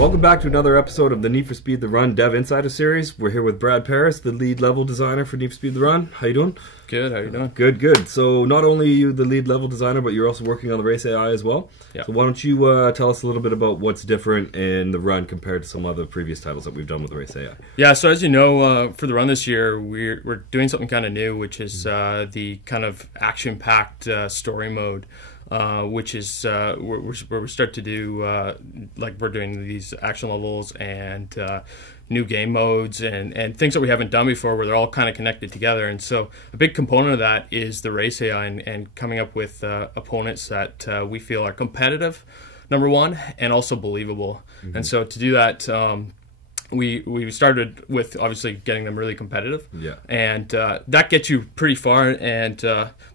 Welcome back to another episode of the Need for Speed The Run Dev Insider Series. We're here with Brad Paris, the lead level designer for Need for Speed The Run. How you doing? Good, how you doing? Good. So not only are you the lead level designer, but you're also working on the race AI as well. Yeah. So why don't you tell us a little bit about what's different in the run compared to some other previous titles that we've done with the race AI? Yeah, so as you know, for the run this year, we're doing something kind of new, which is the kind of action-packed story mode. Which is where we start to do like we're doing these action levels and new game modes and things that we haven't done before, where they're all kind of connected together. And so a big component of that is the race AI and coming up with opponents that we feel are competitive, number one, and also believable. And so to do that, we started with obviously getting them really competitive, and that gets you pretty far. And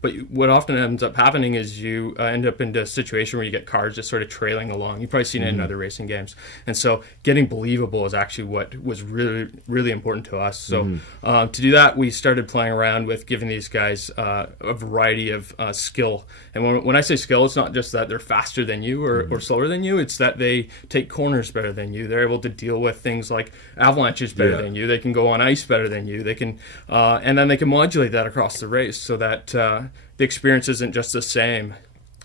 but what often ends up happening is you end up into a situation where you get cars just sort of trailing along. You've probably seen it in other racing games, and so getting believable is actually what was really important to us. So to do that, we started playing around with giving these guys a variety of skill. And when I say skill, it's not just that they're faster than you or slower than you. It's that they take corners better than you. They're able to deal with things like avalanches better than you. They can go on ice better than you. They can, and then they can modulate that across the race so that the experience isn't just the same.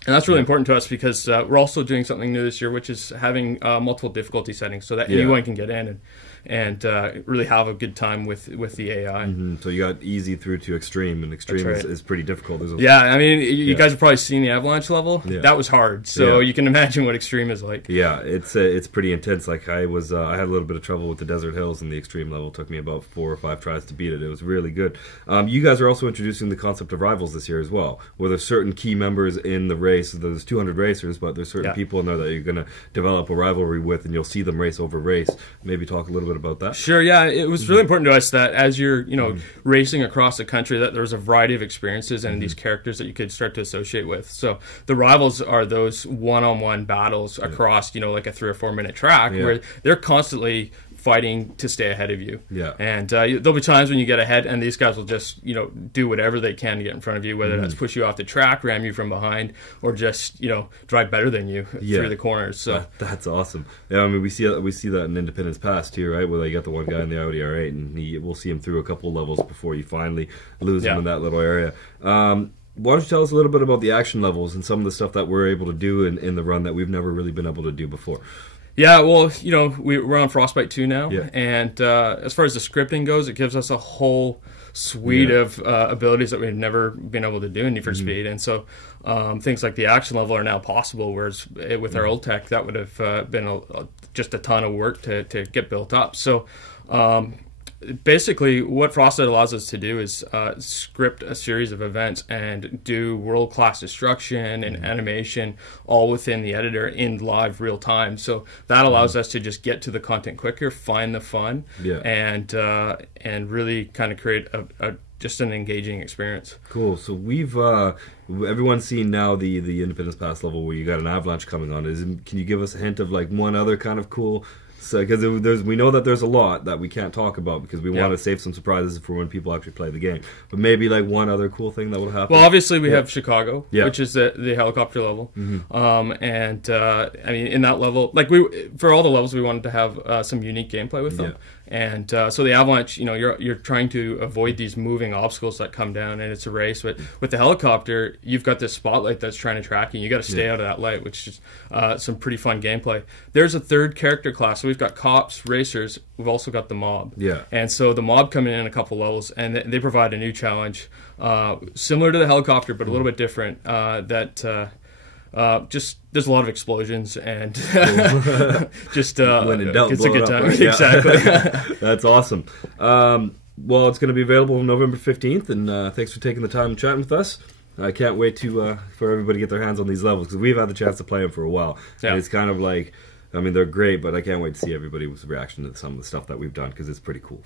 And that's really important to us because we're also doing something new this year, which is having multiple difficulty settings so that anyone can get in and really have a good time with the AI. So you got easy through to extreme, and extreme is pretty difficult. I mean, you guys have probably seen the avalanche level. That was hard, so you can imagine what extreme is like. Yeah, it's pretty intense. Like I had a little bit of trouble with the desert hills, and the extreme level took me about 4 or 5 tries to beat it. It was really good. You guys are also introducing the concept of rivals this year as well, where there's certain key members in the race. There's 200 racers, but there's certain people in there that you're going to develop a rivalry with, and you'll see them race over race. Maybe talk a little bit about that. Sure, yeah. It was really important to us that as you're, racing across the country, that there's a variety of experiences and these characters that you could start to associate with. So the rivals are those one-on-one battles across, like a 3 or 4 minute track where they're constantly fighting to stay ahead of you. And there'll be times when you get ahead, and these guys will just, do whatever they can to get in front of you, whether that's push you off the track, ram you from behind, or just, drive better than you through the corners. So that's awesome. Yeah, I mean, we see that in Independence Pass too, right? Where they got the one guy in the Audi R8, and we'll see him through a couple levels before you finally lose him in that little area. Why don't you tell us a little bit about the action levels and some of the stuff that we're able to do in the run that we've never really been able to do before? Yeah, well, we're on Frostbite 2 now, and as far as the scripting goes, it gives us a whole suite of abilities that we've never been able to do in Need for Speed, and so things like the action level are now possible, whereas with our old tech, that would have been just a ton of work to get built up. So basically, what Frostbite allows us to do is script a series of events and do world-class destruction and animation all within the editor in live real time. So that allows us to just get to the content quicker, find the fun, and really kind of create just an engaging experience. Cool. So we've everyone's seen now the Independence Pass level where you got an avalanche coming on. Can you give us a hint of like one other kind of cool? So, because we know that there's a lot that we can't talk about because we want to save some surprises for when people actually play the game. But maybe like one other cool thing that will happen. Well, obviously we have Chicago, which is the helicopter level, and I mean in that level, like for all the levels we wanted to have some unique gameplay with them. And so the avalanche, you're trying to avoid these moving obstacles that come down, and it's a race. But with the helicopter, you've got this spotlight that's trying to track you. You got to stay out of that light, which is some pretty fun gameplay. There's a third character class. So we've got cops, racers. We've also got the mob. And so the mob come in a couple levels, and they provide a new challenge, similar to the helicopter, but a little bit different. Just there's a lot of explosions and just when in doubt, it's a good time. Right? Exactly. That's awesome. Well, it's going to be available on November 15th, and thanks for taking the time and chatting with us. I can't wait for everybody to get their hands on these levels because we've had the chance to play them for a while. And it's kind of like, I mean, they're great, but I can't wait to see everybody's reaction to some of the stuff that we've done because it's pretty cool.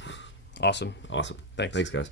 Awesome. Awesome. Thanks. Thanks, guys.